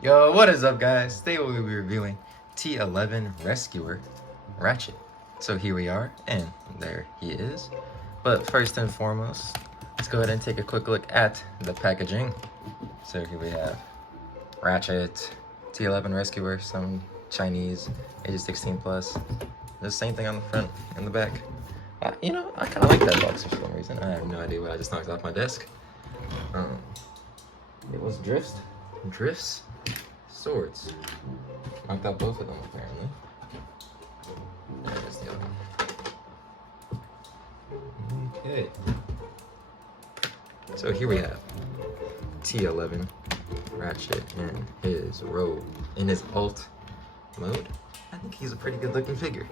Yo, what is up, guys? Today we'll be reviewing T-11 Rescuer Ratchet. So here we are, and there he is. But first and foremost, let's go ahead and take a quick look at the packaging. So here we have Ratchet, T-11 Rescuer, some Chinese, ages 16 plus. The same thing on the front and the back. I kind of like that box for some reason. I have no idea what I just knocked off my desk. It was Drifts, Swords. Knocked out both of them apparently. There's the other one. Okay. So here we have T-11 Ratchet in his robe, in his alt mode. I think he's a pretty good looking figure.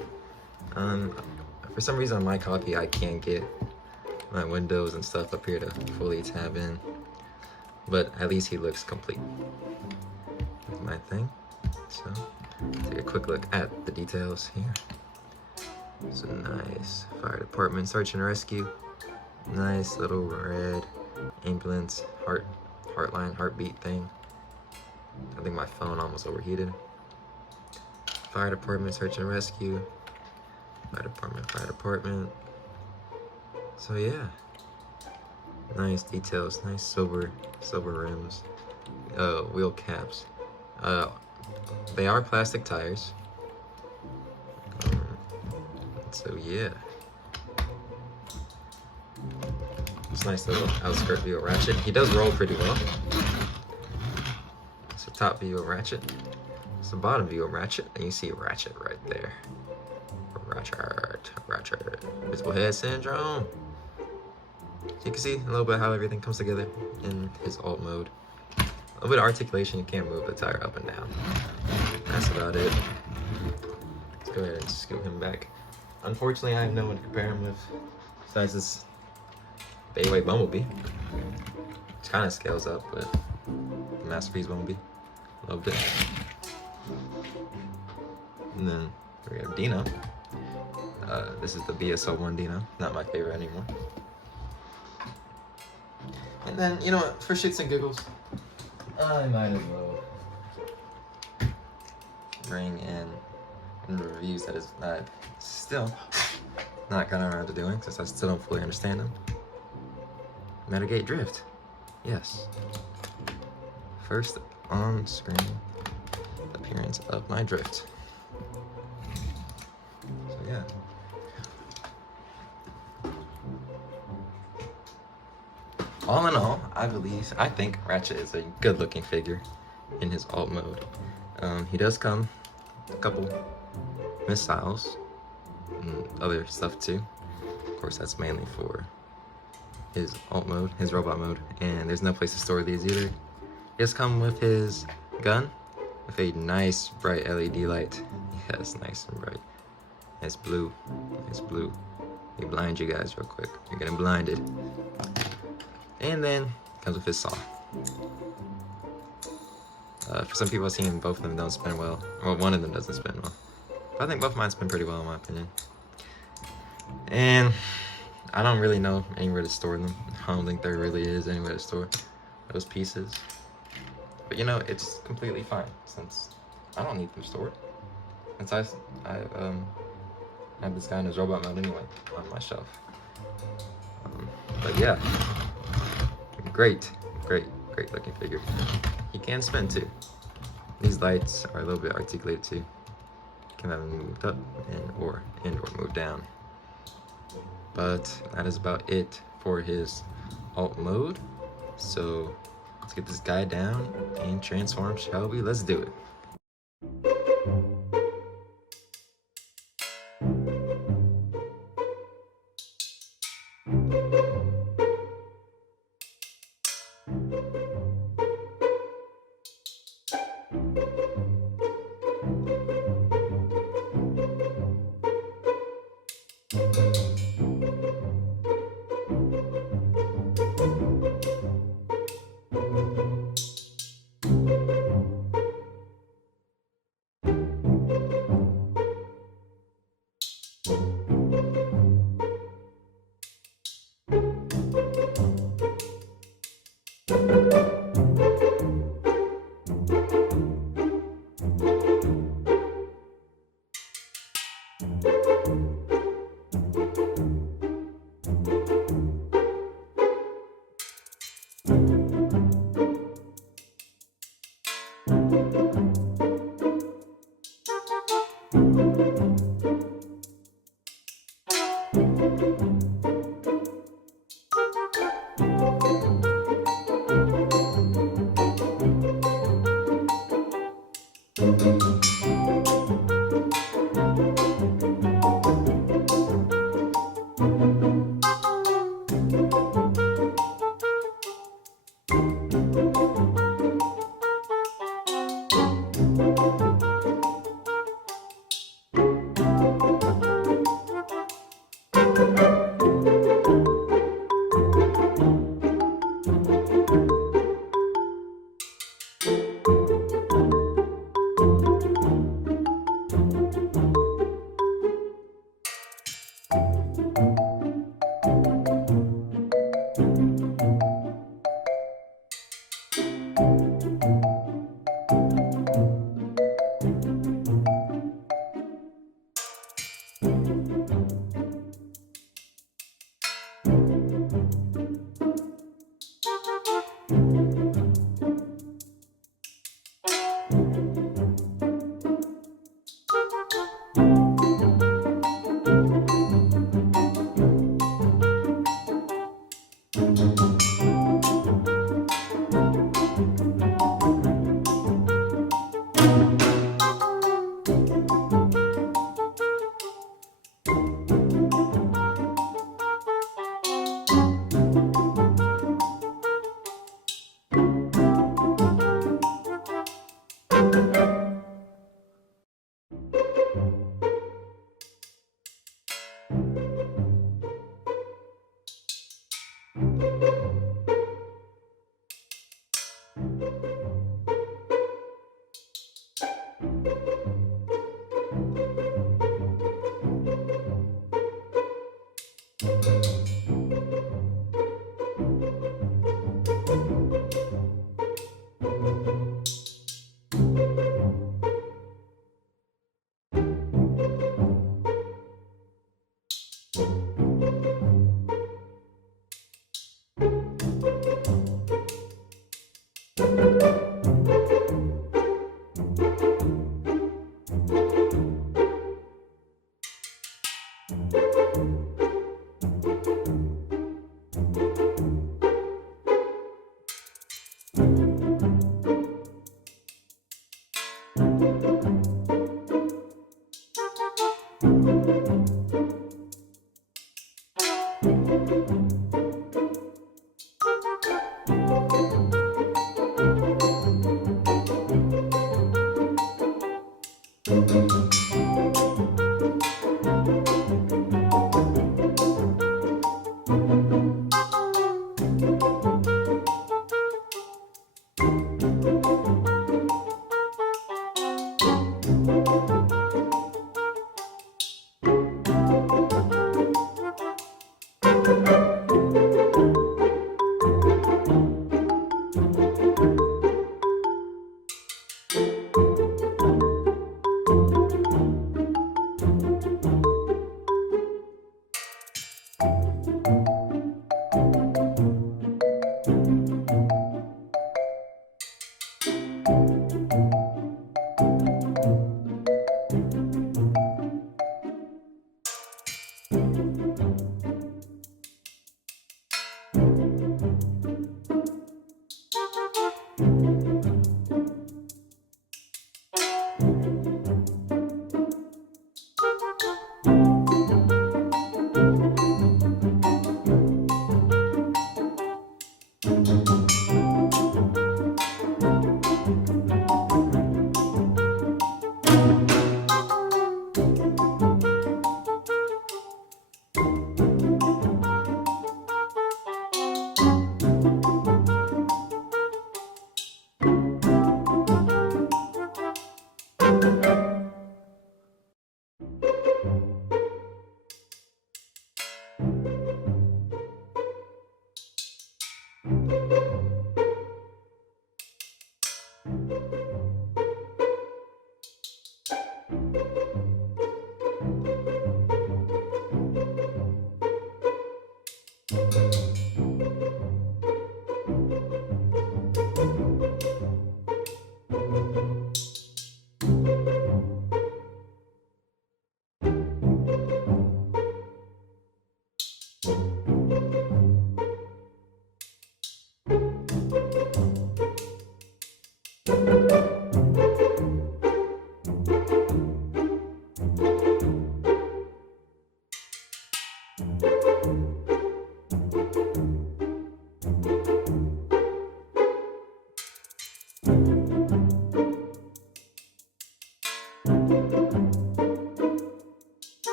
For some reason on my copy I can't get my windows and stuff up here to fully tab in, but at least he looks complete. That's my thing. So take a quick look at the details here. It's a nice fire department search and rescue. Nice little red ambulance heartbeat thing. I think my phone almost overheated. Fire department search and rescue. Fire department. So yeah, nice details, nice silver rims, wheel caps. They are plastic tires. So yeah, it's a nice little outskirt view of Ratchet. He does roll pretty well. It's a top view of Ratchet. It's the bottom view of Ratchet, and you see Ratchet right there. Ratchet, visible head syndrome. So you can see a little bit how everything comes together in his alt mode. A little bit of articulation, you can't move the tire up and down. That's about it. Let's go ahead and scoot him back. Unfortunately, I have no one to compare him with besides this Bayway Bumblebee. Which kind of scales up, but the Masterpiece Bumblebee. Loved it. And then we have Dino. This is the BSL1 Dino, not my favorite anymore. And then, you know what, for shits and giggles, I might as well bring in reviews that is still not gotten around to doing, since I still don't fully understand them. Metagate Drift, yes. First on-screen appearance of my Drift. So yeah. All in all, I think Ratchet is a good-looking figure in his alt mode. He does come a couple missiles and other stuff too. Of course, that's mainly for his alt mode, his robot mode, and there's no place to store these either. He does come with his gun with a nice bright LED light. Yes, nice and bright. It's blue. It's blue. Let me blind you guys real quick. You're getting blinded. And then comes with his saw. For some people, I've seen both of them don't spin well. Well, one of them doesn't spin well. But I think both of mine spin pretty well, in my opinion. And I don't really know anywhere to store them. I don't think there really is anywhere to store those pieces. But you know, it's completely fine since I don't need them stored. Since I have this guy in his robot mode anyway on my shelf. But yeah. Great looking figure. He can spin too. These lights are a little bit articulated too. Can have them moved up and or moved down. But that is about it for his alt mode. So let's get this guy down and transform, shall we? Let's do it.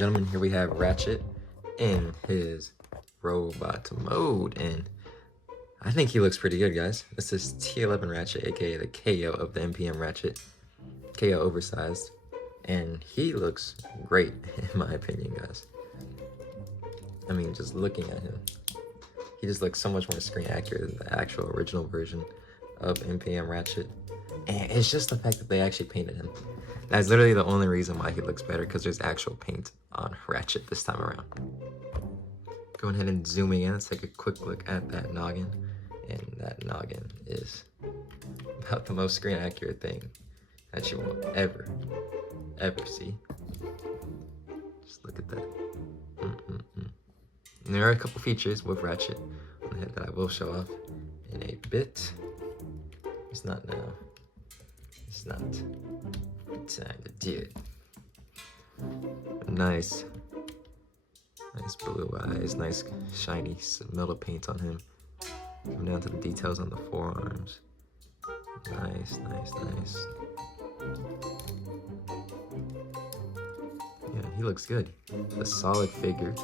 gentlemen, here we have Ratchet in his robot mode, and I think he looks pretty good, guys. This is T-11 Ratchet, aka the KO of the NPM Ratchet. KO oversized, and he looks great in my opinion, guys. I mean, just looking at him, he just looks so much more screen accurate than the actual original version of NPM Ratchet. And it's just the fact that they actually painted him. That's literally the only reason why he looks better, because there's actual paint on Ratchet this time around. Going ahead and zooming in, let's take a quick look at that noggin. And that noggin is about the most screen accurate thing that you will ever see. Just look at that. And there are a couple features with Ratchet on the head that I will show off in a bit. It's not now. It's not time to do it. Nice blue eyes, nice shiny metal paint on him. Come down to the details on the forearms. Nice. Yeah, he looks good. A solid figure.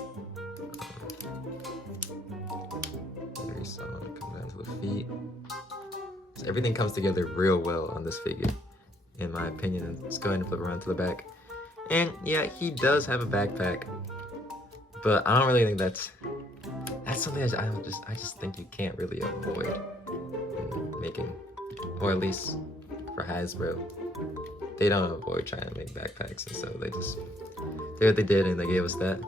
Very solid. Come down to the feet. So everything comes together real well on this figure, in my opinion. Let's go ahead and flip around to the back. And yeah, he does have a backpack, but I don't really think that's something that I just think you can't really avoid making, or at least for Hasbro, they don't avoid trying to make backpacks, and so they just did what they did and they gave us that.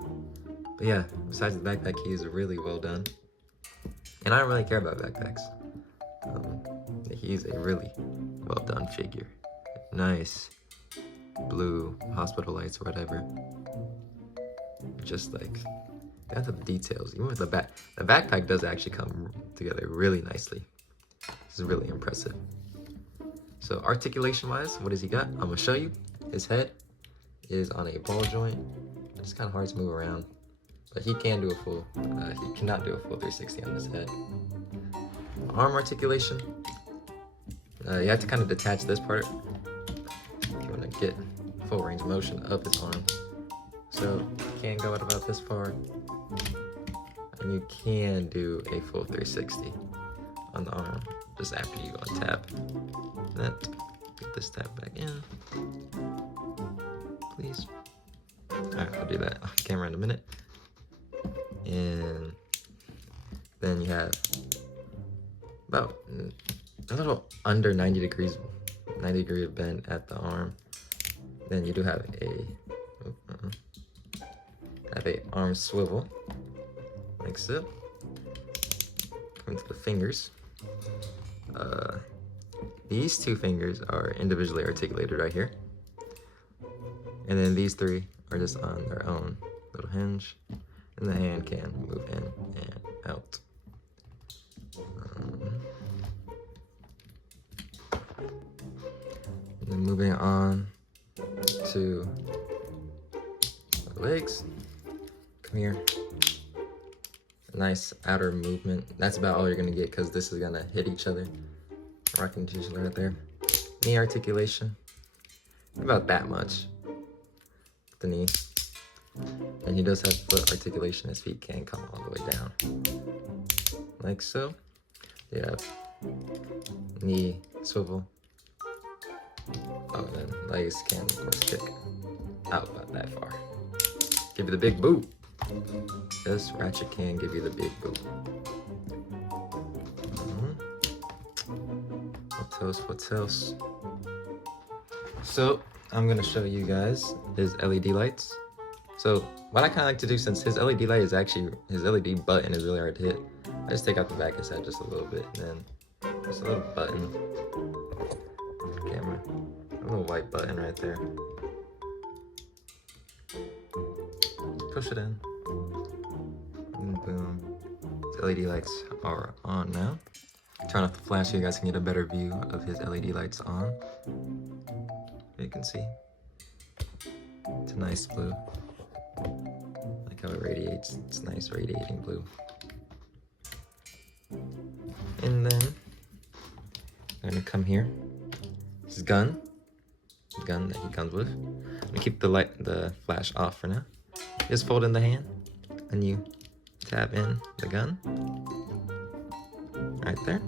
But yeah, besides the backpack, he is really well done, and I don't really care about backpacks. He's a really well done figure. Nice blue hospital lights or whatever. Just like down to the details. Even with the backpack does actually come together really nicely. This is really impressive. So articulation wise, what does he got? I'm gonna show you. His head is on a ball joint. It's kind of hard to move around, but he can do a full, he cannot do a full 360 on his head. Arm articulation, you have to kind of detach this part if you want to get full range of motion of his arm. So you can go out about this far, and you can do a full 360 on the arm just after you untap that. Get this tab back in, please. Alright, I'll do that off camera in a minute. And then you have about a little under 90 degree of bend at the arm. Then you do have a arm swivel, like so. Coming to the fingers. These two fingers are individually articulated right here. And then these three are just on their own little hinge. And the hand can move in and out. And then moving on to the legs. Come here. A nice outer movement. That's about all you're gonna get, because this is gonna hit each other. Rocking to each other right there. Knee articulation. About that much. The knee. And he does have foot articulation. His feet can come all the way down. Like so. You have knee swivel. Oh, and then legs can, of course, kick out about that far. Give you the big boot. This Ratchet can give you the big boot. What else? So, I'm going to show you guys his LED lights. So, what I kind of like to do, since his LED light is actually, his LED button is really hard to hit, I just take out the back of his head just a little bit, and then just a little button. Camera. A little white button right there. Push it in. And boom. His LED lights are on now. Turn off the flash so you guys can get a better view of his LED lights on. You can see. It's a nice blue. Like how it radiates. It's nice radiating blue. And then I'm gonna come here. His gun. The gun that he comes with. I'm gonna keep the flash off for now. is fold in the hand, and you tab in the gun right there.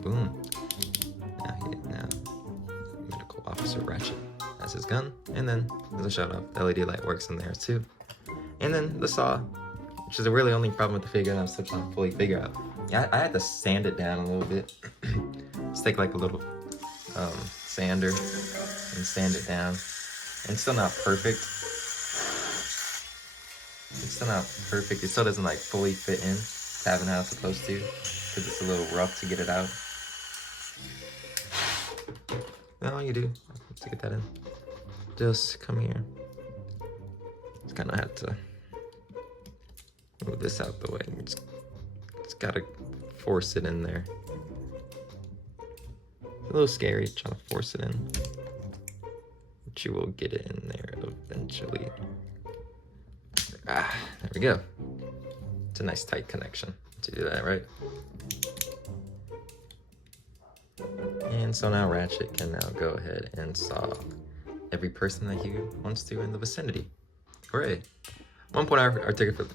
Boom. Now medical officer Ratchet has his gun, and then there's a shut off. The LED light works in there too. And then the saw, which is the really only problem with the figure that I'm still trying to fully figure out. Yeah, I had to sand it down a little bit. Let's take like a little sander and sand it down. And it's still not perfect. It's still not perfect. It still doesn't like fully fit in, tabbing how it's supposed to, because it's a little rough to get it out. Now all you do to get that in, just come here. Just kind of have to move this out the way. It's gotta force it in there. A little scary trying to force it in, but you will get it in there eventually. Ah, there we go. It's a nice tight connection to do that, right? And so now Ratchet can now go ahead and saw every person that he wants to in the vicinity. Hooray. One point of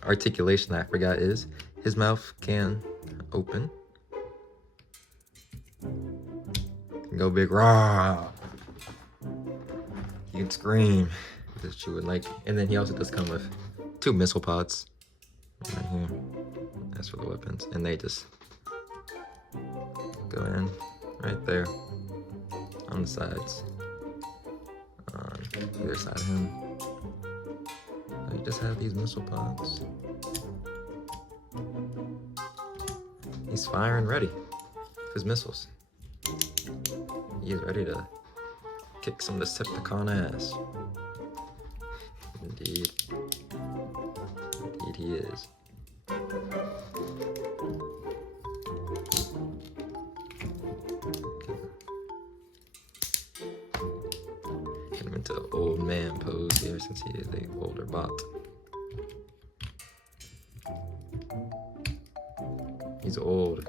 articulation that I forgot is his mouth can open. Can go big, rah. You can scream that you would like. And then he also does come with 2 missile pods right here. That's for the weapons. And they just go in right there on the sides. On either side of him. So you just have these missile pods. He's firing ready with his missiles. He is ready to kick some Decepticon ass. Indeed. Indeed he is. Get him into the old man pose here since he is a older bot. He's old.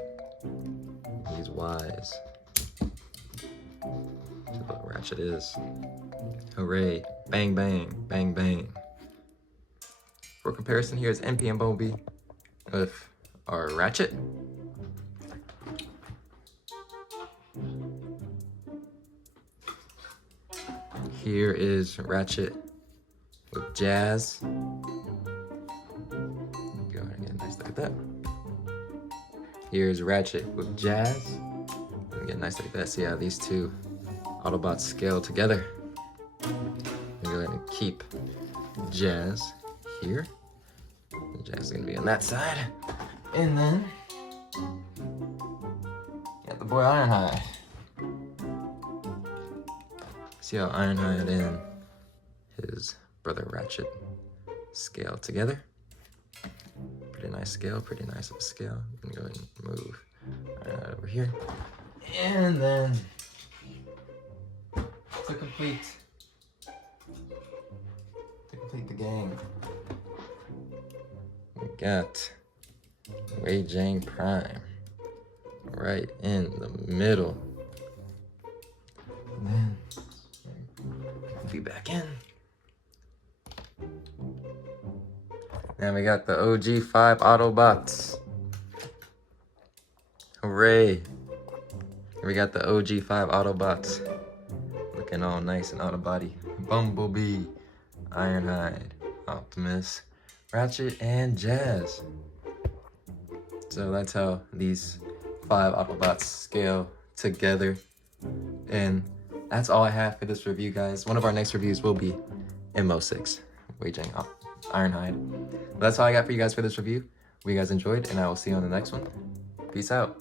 He's wise. That's what Ratchet is. Hooray. Bang, bang, bang, bang. For comparison, here's MP and Bumblebee with our Ratchet. Here is Ratchet with Jazz. Go ahead and get a nice look at that. Here's Ratchet with Jazz. Get a nice look at that. See how these two Autobots scale together. Go ahead and keep Jazz here. Jazz is gonna be on that side. And then got the boy Ironhide. See how Ironhide and his brother Ratchet scale together. Pretty nice scale, pretty nice of a scale. You can go ahead and move Ironhide over here. And then to complete the gang, we got Wei Jang Prime right in the middle. And then be back in. Then we got the OG 5 Autobots. Hooray. We got the OG 5 Autobots. Looking all nice and Autobody. Bumblebee, Ironhide, Optimus, Ratchet, and Jazz. So that's how these 5 Autobots scale together. And that's all I have for this review, guys. One of our next reviews will be MO6, Wei Jang Ironhide. But that's all I got for you guys for this review. Hope you guys enjoyed, and I will see you on the next one. Peace out.